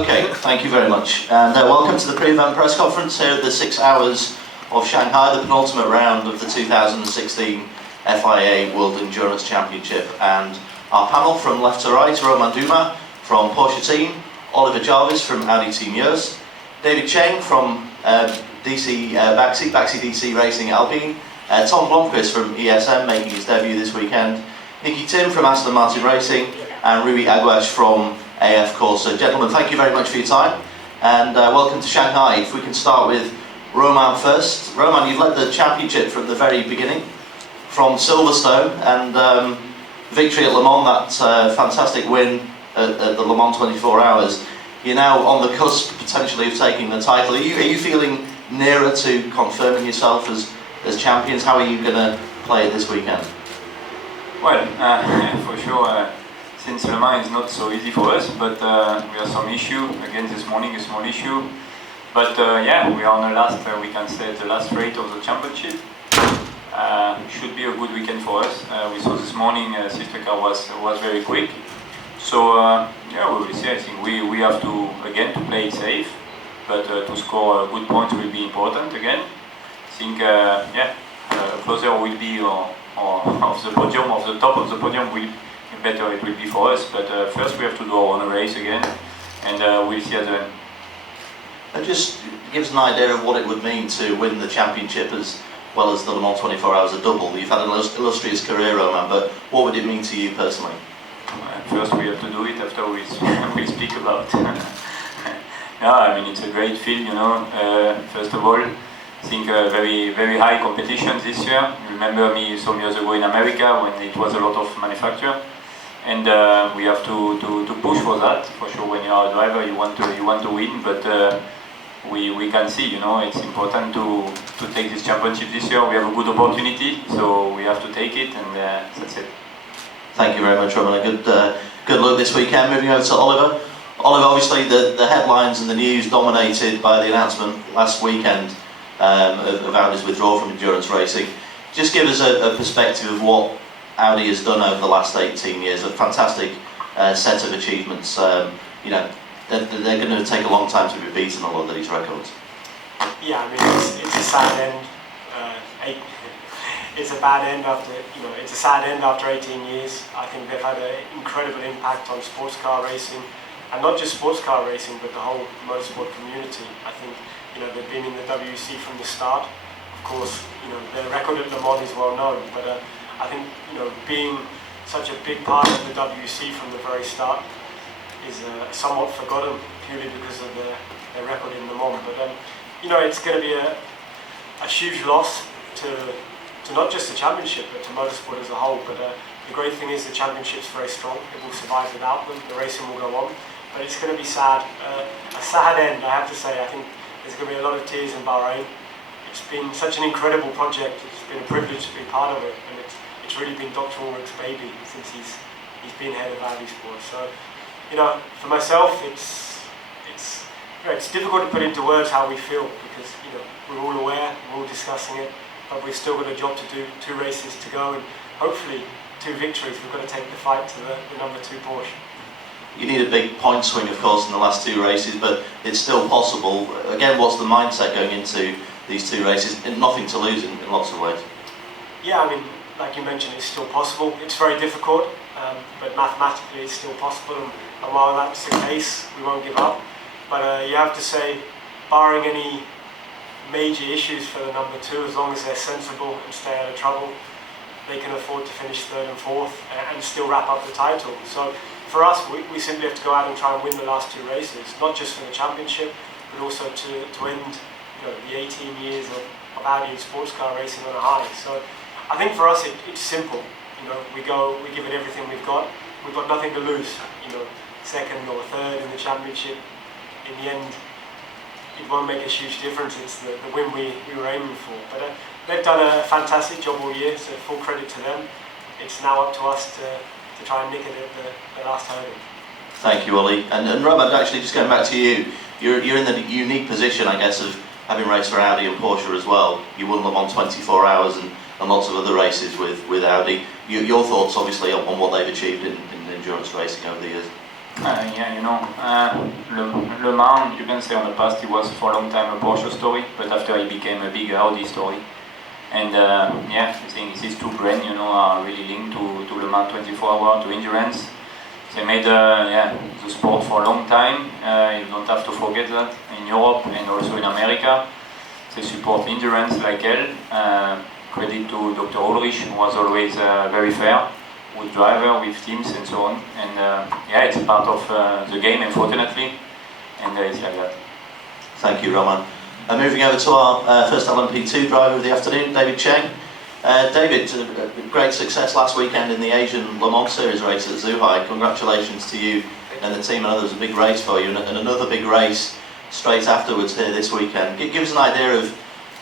Okay, thank you very much. And welcome to the pre-event press conference here at the 6 Hours of Shanghai, the penultimate round of the 2016 FIA World Endurance Championship. And our panel from left to right, Romain Dumas from Porsche team, Oliver Jarvis from Audi Team Yours, David Cheng from Baxi DC Racing Alpine, Tom Blomqvist from ESM making his debut this weekend, Nicky Tim from Aston Martin Racing, and Ruby Aguash from AF Corsa. Gentlemen, thank you very much for your time, and welcome to Shanghai. If we can start with Romain first. Romain, you've led the championship from the very beginning, from Silverstone, and victory at Le Mans, that fantastic win at the Le Mans 24 Hours. You're now on the cusp, potentially, of taking the title. Are you feeling nearer to confirming yourself as champions? How are you going to play it this weekend? Well, for sure, since Le Mans is not so easy for us, but we have some issue. Again, this morning, a small issue. But yeah, we are on the last, we can say, the last straight of the championship. Should be a good weekend for us. We saw this morning, sister car was very quick. So yeah, we will see. I think we have to, again, to play it safe, but to score good points will be important again. I think, yeah, closer will be of the podium, of the top of the podium will better it will be for us. But first we have to do our own race again, and we'll see at the end. And just give us an idea of what it would mean to win the championship as well as the Le Mans 24 Hours a double. You've had an illustrious career, Romain, but what would it mean to you personally? First we have to do it, after we speak about. Yeah, I mean, it's a great field, you know. First of all, I think very high competition this year. Remember me some years ago in America when it was a lot of manufacture, and we have to push for that. For sure, when you are a driver, you want to win, but we can see, you know, it's important to take this championship this year. We have a good opportunity, so we have to take it, and that's it. Thank you very much, Romain. Good luck this weekend. Moving over to Oliver. Oliver, obviously the headlines and the news dominated by the announcement last weekend of Audi's withdrawal from endurance racing. Just give us a perspective of what Audi has done over the last 18 years. A fantastic set of achievements. You know, they're going to take a long time to be beaten a lot of these records. Yeah, I mean, it's a sad end. It's a bad end after, you know, it's a sad end after 18 years. I think they've had an incredible impact on sports car racing, and not just sports car racing, but the whole motorsport community. I think, you know, they've been in the WEC from the start. Of course, you know, their record at Le Mans is well known, but I think, you know, being such a big part of the WEC from the very start is somewhat forgotten purely because of their record in Le Mans. But you know, it's going to be a huge loss to not just the championship, but to motorsport as a whole. But the great thing is the championship's very strong. It will survive without them. The racing will go on. But it's going to be sad. A sad end, I have to say. I think there's going to be a lot of tears in Bahrain. It's been such an incredible project. It's been a privilege to be part of it, and it's really been Dr. Ulrich's baby since he's been head of Audi Sport. So, you know, for myself, it's difficult to put into words how we feel, because, you know, we're all aware, we're all discussing it, but we've still got a job to do, 2 races to go, and hopefully 2 victories. We've got to take the fight to the number 2 Porsche. You need a big point swing, of course, in the last 2 races, but it's still possible. Again, what's the mindset going into these 2 races? Nothing to lose in lots of ways. Yeah, I mean, like you mentioned, it's still possible. It's very difficult, but mathematically it's still possible, and while that's the case, we won't give up. But you have to say, barring any major issues for the number 2, as long as they're sensible and stay out of trouble, they can afford to finish 3rd and 4th and still wrap up the title. So for us, we simply have to go out and try and win the last 2 races, not just for the championship, but also to end, you know, the 18 years of Audi and sports car racing on a high. So I think for us it's simple. You know, we give it everything we've got. We've got nothing to lose. You know, 2nd or 3rd in the championship, in the end, it won't make a huge difference. It's the win we were aiming for. But they've done a fantastic job all year, so full credit to them. It's now up to us to try and nick it at the last hurdle. Thank you, Ollie. And Romain, actually, just going back to you, you're in the unique position, I guess, of having raced for Audi and Porsche as well. You won Le Mans 24 Hours and lots of other races with Audi. Your thoughts, obviously, on what they've achieved in endurance racing over the years? Yeah, Le Mans, you can say on the past it was for a long time a Porsche story, but after it became a big Audi story. And yeah, I think these two brands, are really linked to Le Mans 24 hour, to endurance. They made the sport for a long time. You don't have to forget that in Europe and also in America. They support endurance like hell. Credit to Dr. Ulrich, who was always very fair with driver, with teams and so on. And yeah, it's part of the game, unfortunately, and it's like that. Thank you, Roman. Moving over to our first LMP2 driver of the afternoon, David Cheng. David, great success last weekend in the Asian Le Mans Series race at Zhuhai. Congratulations to you and the team. I know there was a big race for you, and another big race straight afterwards here this weekend. Give us an idea of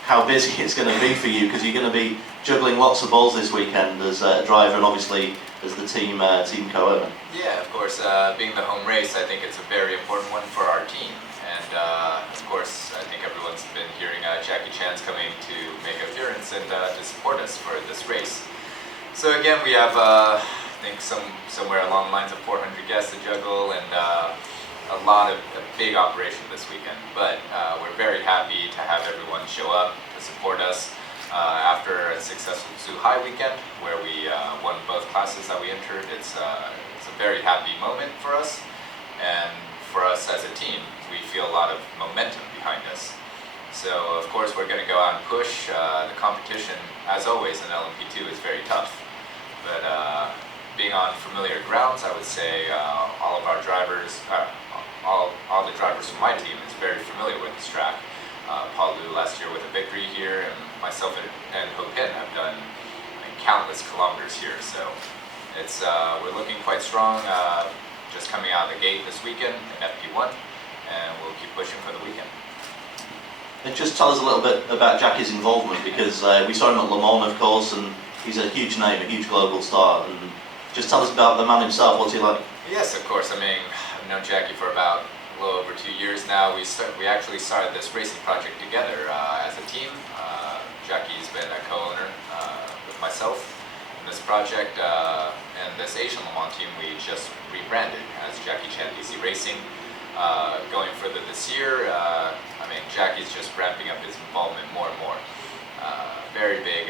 how busy it's going to be for you, because you're going to be juggling lots of balls this weekend as a driver and obviously as the team co-owner. Yeah, of course, being the home race, I think it's a very important one for our team. And of course, I think everyone's been hearing Jackie Chan's coming to make an appearance and to support us for this race. So again, we have, I think, somewhere along the lines of 400 guests to juggle, and a big operation this weekend. But we're very happy to have everyone show up to support us after a successful Zhuhai weekend, where we won both classes that we entered. It's a very happy moment for us, and for us as a team, we feel a lot of momentum behind us. So of course we're going to go out and push. The competition, as always in LMP2, is very tough. But being on familiar grounds, I would say all of our drivers, all the drivers from my team is very familiar with this track. Paul Liu last year with a victory here, and myself and Ho Pin have done countless kilometers here. So it's we're looking quite strong. Just coming out of the gate this weekend in FP1, and we'll keep pushing for the weekend. And just tell us a little bit about Jackie's involvement, because we saw him at Le Mans, of course, and he's a huge name, a huge global star. And just tell us about the man himself. What's he like? Yes, of course. I mean, I've known Jackie for about a little over 2 years now. We actually started this racing project together as a team. Jackie's been a co-owner with myself in this project, and this Asian Le Mans team we just rebranded as Jackie Chan DC Racing. Going further this year, I mean, Jackie's just ramping up his involvement more and more. Very big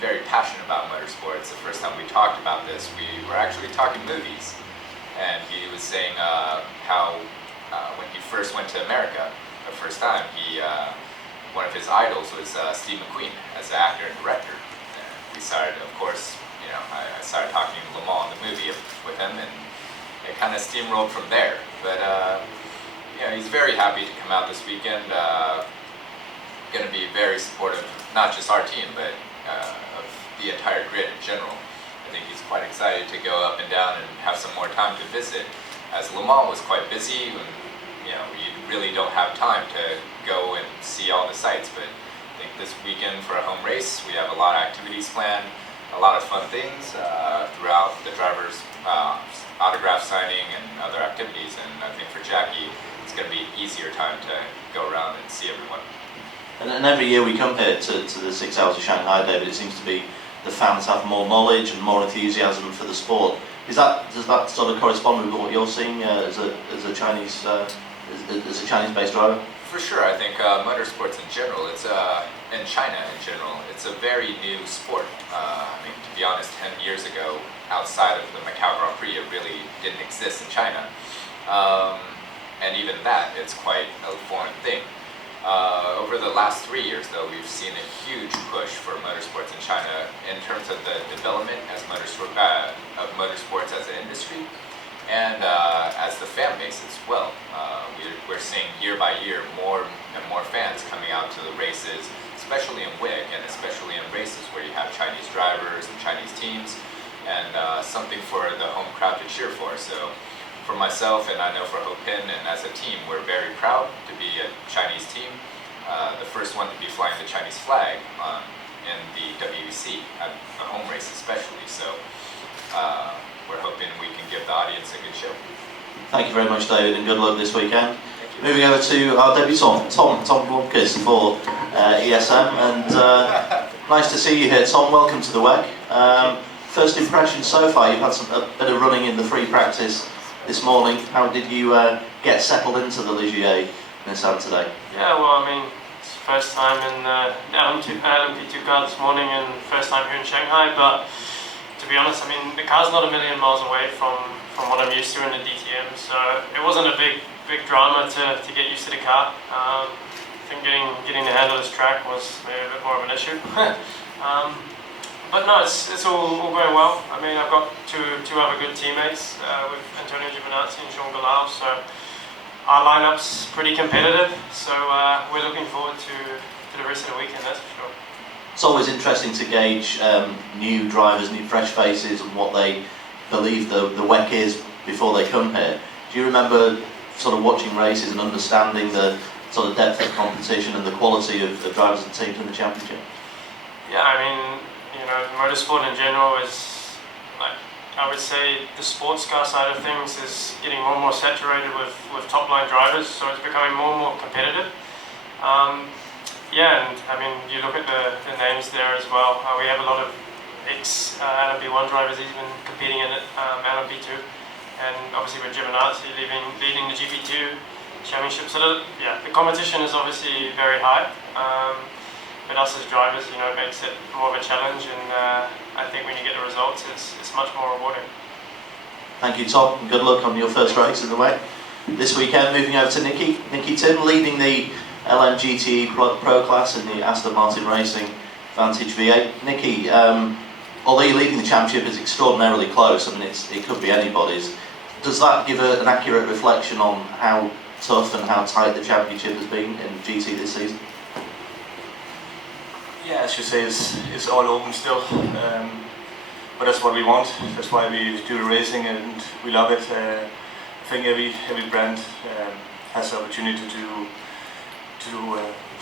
very passionate about motorsports. The first time we talked about this, we were actually talking movies, and he was saying how when he first went to America the first time, one of his idols was Steve McQueen as an actor and director. And we started, of course, I started talking Le Mans, the movie, with him, and it kind of steamrolled from there. But he's very happy to come out this weekend. Going to be very supportive, not just our team, but of the entire grid in general. I think he's quite excited to go up and down and have some more time to visit, as Le Mans was quite busy, and you really don't have time to go and see all the sites. But I think this weekend for a home race, we have a lot of activities planned, a lot of fun things throughout the drivers' autograph signing and other activities. And I think for Jackie, it's going to be an easier time to go around and see everyone. And every year we come here to the 6 hours of Shanghai, David, it seems to be the fans have more knowledge and more enthusiasm for the sport. Does that sort of correspond with what you're seeing as a Chinese Chinese-based driver? For sure, I think motorsports in general, in China in general, it's a very new sport. I mean, to be honest, 10 years ago, outside of the Macau Grand Prix, it really didn't exist in China. And even that, it's quite a foreign thing. Over the last 3 years, though, we've seen a huge push for motorsports in China in terms of the development of motorsports as an industry, and as the fan base as well. We're seeing year by year more and more fans coming out to the races, especially in WIC, and especially in races where you have Chinese drivers and Chinese teams, and something for the home crowd to cheer for. So for myself, and I know for Ho Pin, and as a team, we're very proud to be a Chinese team, the first one to be flying the Chinese flag in the WEC, at the home race especially. So we're hoping we can give the audience a good show. Thank you very much, David, and good luck this weekend. Moving over to our debutant, Tom Blomqvist for ESM, and nice to see you here, Tom. Welcome to the WEC. First impression so far, you've had a bit of running in the free practice this morning. How did you get settled into the Ligier Nissan today? Yeah, well, I mean, it's the first time in the LMP2 car this morning and first time here in Shanghai, but to be honest, I mean, the car's not a million miles away from what I'm used to in the DTM, so it wasn't a big drama to get used to the car. I think getting the handle of this track was maybe a bit more of an issue. But no, it's all going well. I mean, I've got two other good teammates with Antonio Giovinazzi and Jean Galal, so our lineup's pretty competitive. So we're looking forward to the rest of the weekend, that's for sure. It's always interesting to gauge new drivers, new fresh faces, and what they believe the WEC is before they come here. Do you remember sort of watching races and understanding the sort of depth of competition and the quality of the drivers and teams in the championship? Yeah, I mean, you know, motorsport in general is, like, I would say the sports car side of things is getting more and more saturated with top line drivers, so it's becoming more and more competitive. Yeah, and I mean, you look at the names there as well. We have a lot of ex-LMP1 drivers even competing in LMP2, and obviously with Giovinazzi leading the GP2 championship. So the competition is obviously very high. But us as drivers, you know, it makes it more of a challenge, and I think when you get the results, it's much more rewarding. Thank you, Tom, and good luck on your first race in the WEC. This weekend, moving over to Nikki Tim, leading the LMGTE Pro class in the Aston Martin Racing Vantage V8. Nikki, although you're leading the championship, is extraordinarily close. I mean, it could be anybody's. Does that give an accurate reflection on how tough and how tight the championship has been in GT this season? Yeah, as you say, it's all open still, but that's what we want. That's why we do the racing, and we love it. I think every brand has the opportunity to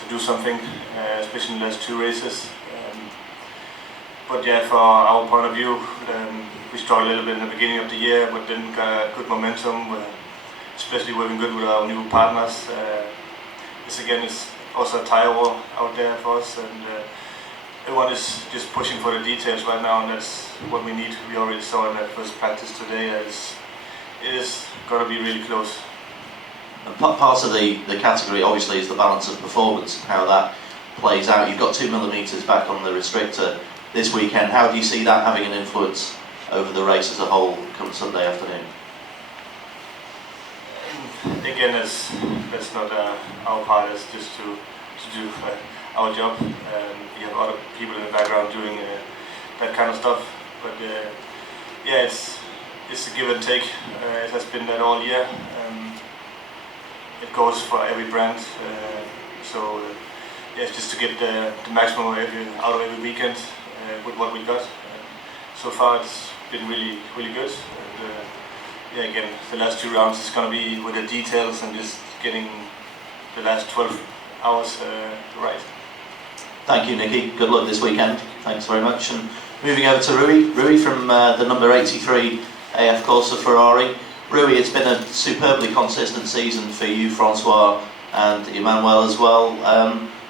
do something, especially in the last two races. But yeah, for our point of view, we struggled a little bit in the beginning of the year, but then got good momentum, especially working good with our new partners. This again is also a tire war out there for us, and everyone is just pushing for the details right now, and that's what we need. We already saw in that first practice today that it is going to be really close. And part of the category obviously is the balance of performance and how that plays out. You've got 2mm back on the restrictor this weekend. How do you see that having an influence over the race as a whole come Sunday afternoon? Again, that's not our part. It's just to do our job. We have other people in the background doing that kind of stuff. But yeah, it's a give and take. It has been that all year. It goes for every brand. So yeah, it's just to get the maximum out of every weekend with what we got. So far, it's been really good. And, yeah, again, the last two rounds is going to be with the details and just getting the last 12 hours right. Thank you, Nikki. Good luck this weekend. Thanks very much. And moving over to Rui from the number 83 AF Corsa Ferrari. Rui, it's been a superbly consistent season for you, Francois, and Emmanuel as well.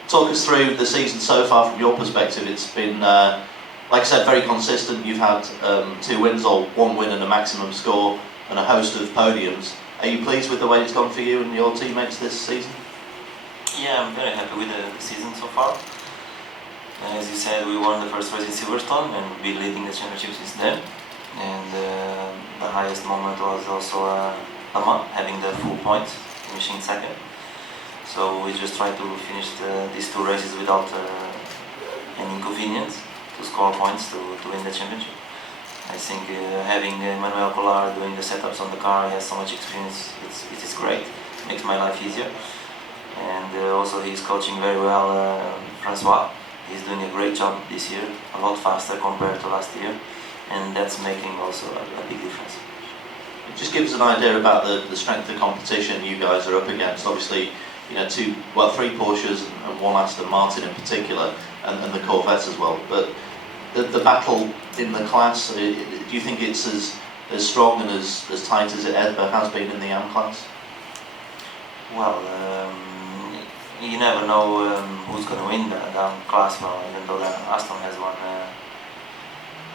Talk us through the season so far from your perspective. It's been, like I said, very consistent. You've had 2 wins, or 1 win and a maximum score, and a host of podiums. Are you pleased with the way it's gone for you and your teammates this season? Yeah, I'm very happy with the season so far. As you said, we won the first race in Silverstone and we've been leading the championship since then. And the highest moment was also Lama having the full points, finishing second. So we just tried to finish these 2 races without any inconvenience, to score points to win the championship. I think having Manuel Collar doing the setups on the car, he has so much experience, it is great, it makes my life easier. And also he's coaching very well Francois. He's doing a great job this year, a lot faster compared to last year, and that's making also a big difference. It just gives an idea about the strength of competition you guys are up against. Obviously, you know, 3 Porsches and 1 Aston Martin in particular, and the Corvette as well. But the battle in the class, do you think it's as strong and as tight as it ever has been in the AM class? Well, you never know who's going to win the class now, even though Aston has won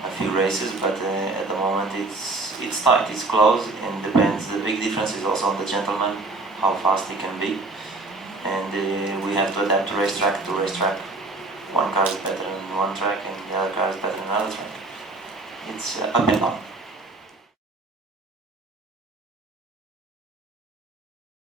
a few races, but at the moment it's it's tight, it's close, and depends. The big difference is also on the gentleman, how fast he can be, and we have to adapt to racetrack to racetrack. One car is better than one track, and the other car is better than another track. It's up and down.